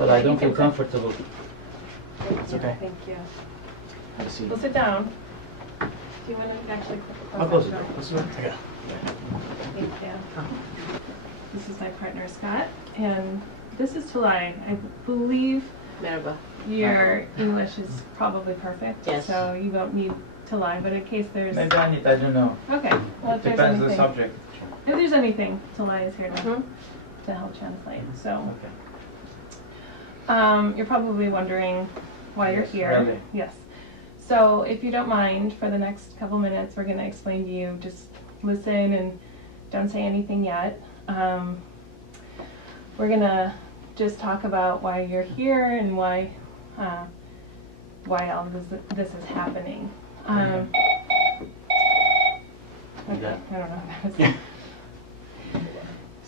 But I don't feel comfortable. It's okay. Thank you. Have a seat. We'll sit down. Do you want to actually I'll close it. Okay. Thank you. This is my partner Scott, and this is Tulay. I believe Merhaba. your English is probably perfect, Yes. so you won't need to lie. But in case there's Maybe I need, I don't know. okay, well if there's Depends on the anything, subject. if there's anything, Tulay is here Mhm. to help translate. So Okay. you're probably wondering why you're Yes, here. really. Yes. So if you don't mind, for the next couple minutes, we're going to explain to you. Just listen and don't say anything yet. We're going to just talk about why you're here and why all this is happening. Okay, I don't know what that was.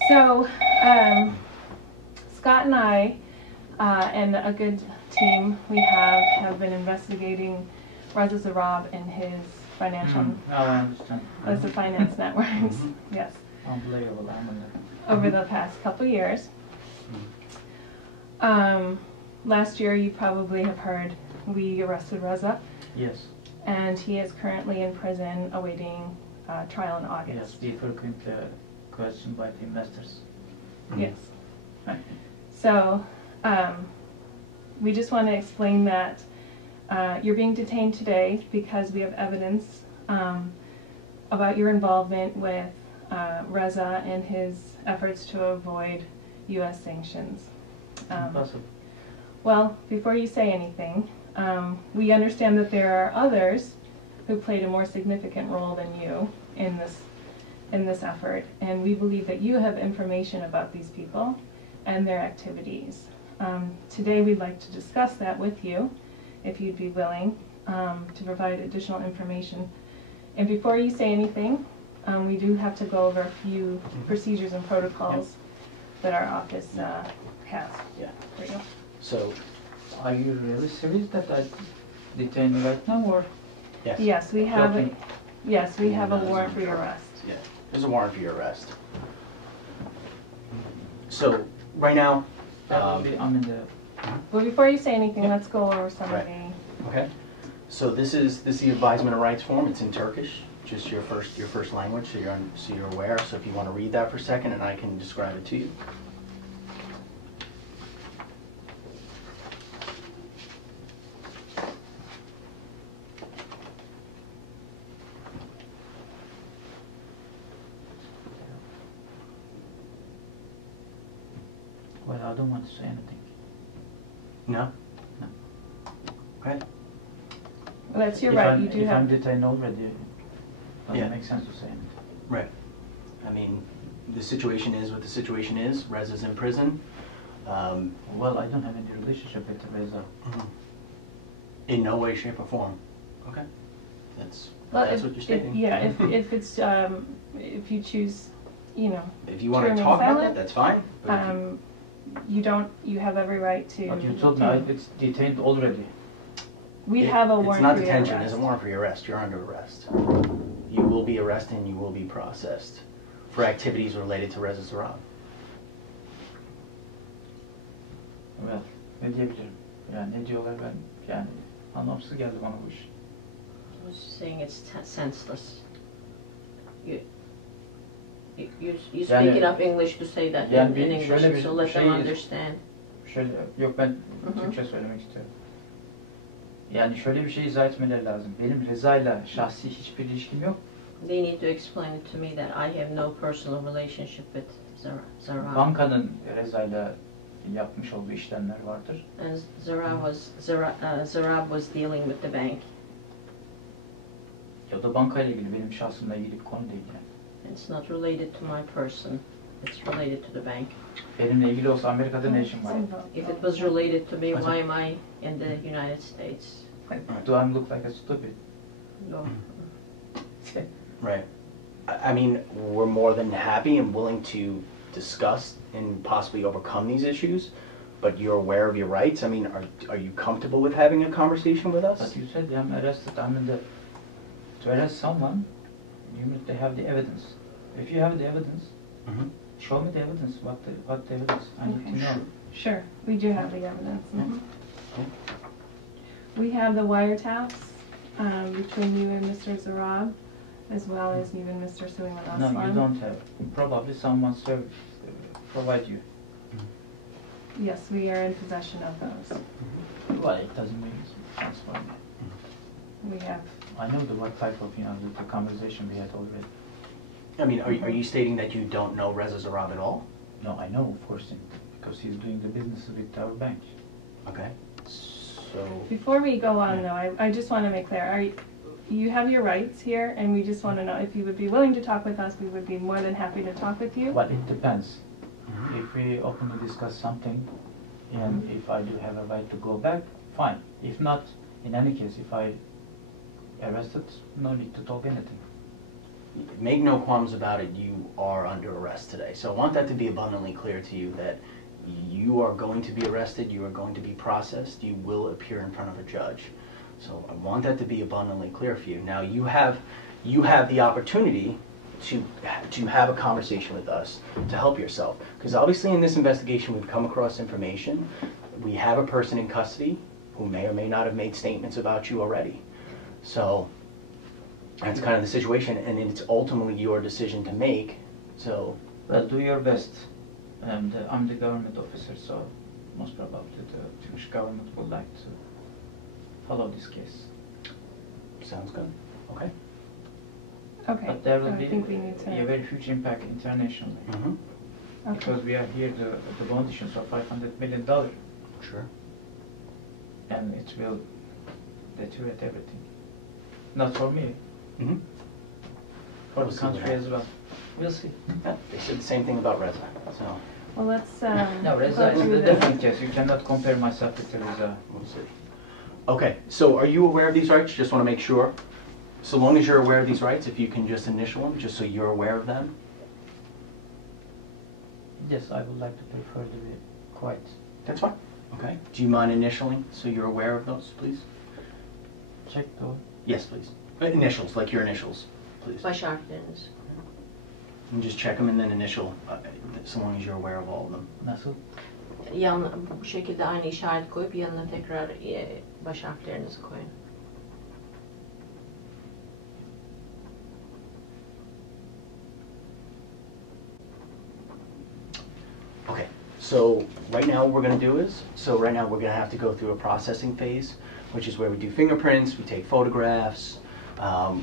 So Scott and I and a good team we have been investigating Reza Zarrab and his financial, I understand. the finance networks, yes, Unbelievable. I'm in over the past couple years. Last year, you probably have heard, we arrested Reza, Yes. and he is currently in prison awaiting trial in August. Yes. The frequent question by the investors. Yes. Right. So, we just want to explain that you're being detained today because we have evidence about your involvement with Reza and his efforts to avoid U.S. sanctions. Impossible. Well, before you say anything, we understand that there are others who played a more significant role than you in this effort, and we believe that you have information about these people and their activities. Today we'd like to discuss that with you, if you'd be willing to provide additional information. And before you say anything, we do have to go over a few procedures and protocols that our office has. Yeah. For you. So, Are you really serious that I detain you right now, or? yes. Yes, we have. Joking. Yes, we have a No, warrant for there's your no arrest. Yeah, there's a warrant for your arrest. So, right now, That will be, I'm in the. Well, before you say anything, Yep. let's go over some Right. of the. okay. So this is the advisement of rights form. It's in Turkish, just your first language, so you're aware. So if you want to read that for a second, and I can describe it to you. Well, I don't want to say anything. No. No. Okay. Well, that's your If right. I'm, You do if I'm have. detained already, it doesn't Yeah. make sense to say anything. Right. I mean, the situation is what the situation is. Reza's in prison. Well, I don't have any relationship with Reza. In no way, shape, or form. Okay. That's Well, that's if, what you're stating. if it's if you choose, you know, If you want to remain talk about silent, that, that's fine. But if you- you have every right to. But you told me it's detained already. We have a warrant It's not for your detention. arrest. There's a warrant for your arrest. You're under arrest. You will be arrested and you will be processed for activities related to Reza Zarrab. Well, ne diyebilirim? Yani ne diyorlar ben, yani anlamsız geldi bana bu iş. I was saying it's senseless. You speak Yani- enough English to say that Yani in bir- English, şöyle bir so let them şey- understand. Şöyle, yok ben Hı hı. Türkçe söylemek istiyorum. Yani şöyle bir şey izah etmeleri lazım. Benim Reza'yla şahsi hiçbir ilişkim yok. They need to explain it to me that I have no personal relationship with Zarrab. Bankanın Reza'yla yapmış olduğu işlemler vardır. And Zarrab was dealing with the bank. Ya da bankayla ilgili, benim şahsımla ilgili bir konu değil yani. It's not related to my person. It's related to the bank. Benimle ilgili olsa Amerika'da ne işim var? If it was related to me, why am I in the United States? Do I look like a stupid? No. Right. I mean, we're more than happy and willing to discuss and possibly overcome these issues, but you're aware of your rights. I mean, are you comfortable with having a conversation with us? But you said I'm arrested. I'm in the... To arrest someone, you need to have the evidence. If you have the evidence, Mhm. show me the evidence. What the evidence? I need to know. Sure, we do have the evidence. Mhm. We have the wiretaps between you and Mr. Zarab, as well as you and Mr. Suleiman No, Aslan. you don't have. Probably someone provide you. Yes, we are in possession of those. Well, it doesn't make sense for me. We have, I know what type of, the conversation we had already. I mean, are you stating that you don't know Reza Zarab at all? No, I know, of course, because he's doing the business with our bank. Okay. So, before we go on though, I just want to make clear, you have your rights here, and we just want to know if you would be willing to talk with us, we would be more than happy to talk with you. Well, it depends. If we openly discuss something, and if I do have a right to go back, fine. If not, in any case, if I arrested, no need to talk anything. make no qualms about it, you are under arrest today. So I want that to be abundantly clear to you that you are going to be arrested, you are going to be processed, you will appear in front of a judge. So I want that to be abundantly clear for you. Now you have the opportunity to have a conversation with us to help yourself. Because obviously in this investigation we've come across information. We have a person in custody who may or may not have made statements about you already. So that's kind of the situation, and it's ultimately your decision to make. So, well, do your best. And I'm the government officer, so most probably the Turkish government would like to follow this case. sounds good. Okay. Okay, But there will I be think we need to. a very huge impact internationally. Mm-hmm. Okay. Because we are here, the bond issues are $500 million, Sure. and it will deteriorate everything. Not for me, Mm-hmm. for the country as well. We'll see. Yeah, they said the same thing about Reza. So Well, let's No, Reza go is through a the- different case. You cannot compare myself with Reza. we'll see. Okay. So are you aware of these rights? Just want to make sure. So long as you're aware of these rights, if you can just initial them, just so you're aware of them. Yes, I would like to prefer to be quiet. That's fine. Okay. Do you mind initialing so you're aware of those, please? Check though. Yes, please. Initials, like your initials, please. Baş harfleriniz. And just check them and then initial, so long as you're aware of all of them. Nasıl? Bu şekilde aynı işaret koyup yanına tekrar baş harflerinizi koyun. Okay, so right now what we're going to do is, right now we're going to have to go through a processing phase, which is where we do fingerprints, we take photographs,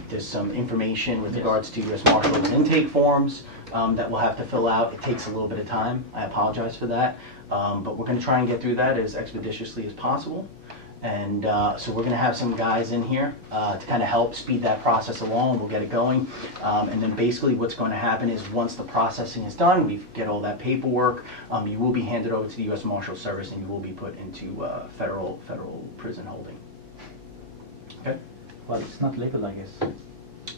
there's some information with Yes. regards to U.S. Marshals intake forms that we'll have to fill out. It takes a little bit of time, I apologize for that, but we're going to try and get through that as expeditiously as possible. And so we're going to have some guys in here to kind of help speed that process along. We'll get it going. And then basically what's going to happen is once the processing is done, we get all that paperwork, you will be handed over to the U.S. Marshal Service and you will be put into federal prison holding. Okay? Well, it's not legal, I guess.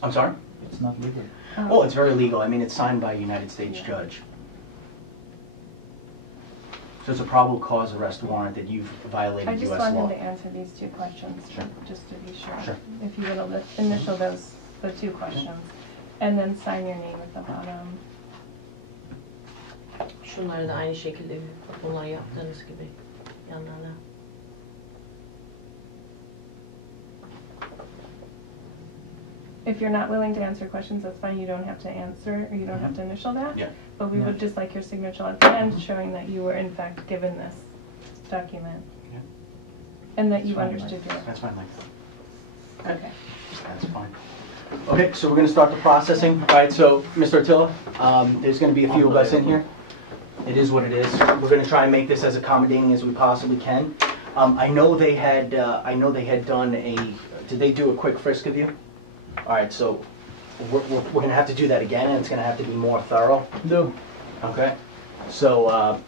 I'm sorry? It's not legal. Oh, it's very legal. I mean, it's signed by a United States Yeah. judge. So it's a probable cause arrest warrant that you've I violated just U.S. wanted law. to answer these two questions, Sure. just to be sure. Sure. If you would initial those, the two questions, and then sign your name at the bottom. Şunları da aynı şekilde bunları yaptığınız gibi yanlarına. If you're not willing to answer questions, that's fine, you don't have to answer, or you don't have to initial that. Yeah. But we Yeah. would just like your signature at the end, showing that you were in fact given this document. Yeah. And that you Fine, understood your, That's fine, Mike. okay. That's fine. Okay, so we're going to start the processing. All right, so Mr. Attila, there's going to be a few of us in here. It is what it is. We're going to try and make this as accommodating as we possibly can. I know they had done a. Did they do a quick frisk of you? All right, so we're going to have to do that again, and it's going to have to be more thorough. No. Okay. So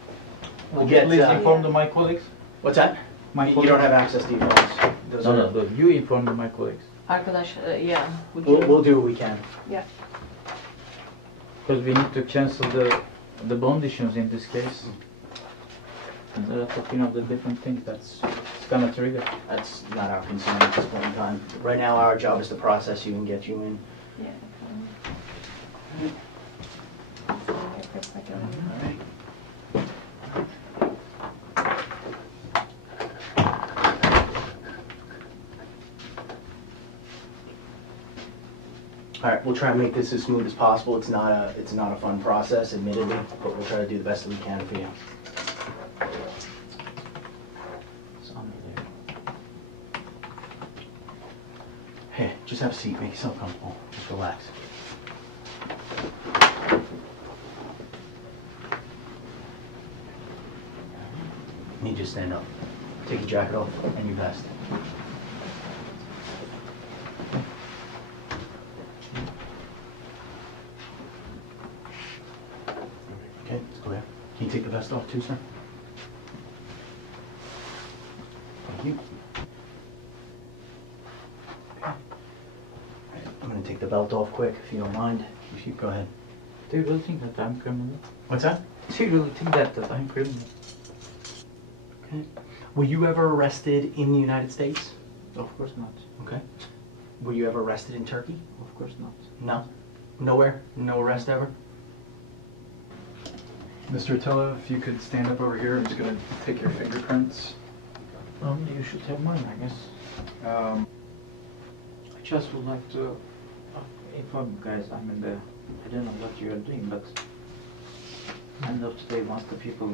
we'll get. Please inform my colleagues. What's that? My You don't have access to your phones. Those are- No. You inform my colleagues. Arkadaş, yeah. We'll do what we can. Yeah. Because we need to cancel the bond issues in this case. And there are talking of the different things that's it's gonna trigger. That's not our concern at this point in time. Right now, our job is to process you and get you in. Yeah. Sign here for a second. All right, we'll try to make this as smooth as possible. It's not a fun process, admittedly, but we'll try to do the best that we can for you. It's under there. Hey, just have a seat. Make yourself comfortable. Just relax. You need to stand up. Take your jacket off and your vest. Okay, let's go there. Can you take the vest off too, sir? Thank you. Okay. I'm going to take the belt off quick, if you don't mind. If you go ahead. Do you really think that I'm criminal? What's that? Do you really think that I'm criminal? Okay. Were you ever arrested in the United States? Of course not. Okay. Were you ever arrested in Turkey? Of course not. No. Nowhere? No arrest ever? Mr. Attilla, if you could stand up over here, I'm just going to take your fingerprints. You should have mine, I guess. I just would like to inform you guys, I don't know what you are doing, but end of today, once the people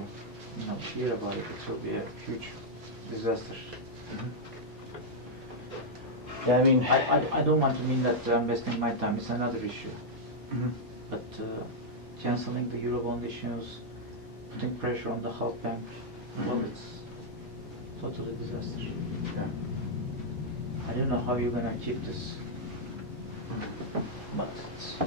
hear about it, it will be a huge disaster. Yeah, I mean... I don't want to mean that I'm wasting my time, it's another issue. But cancelling the Eurobond issues, putting pressure on the Halkbank, well, it's totally disaster. Yeah. I don't know how you're gonna keep this, but it's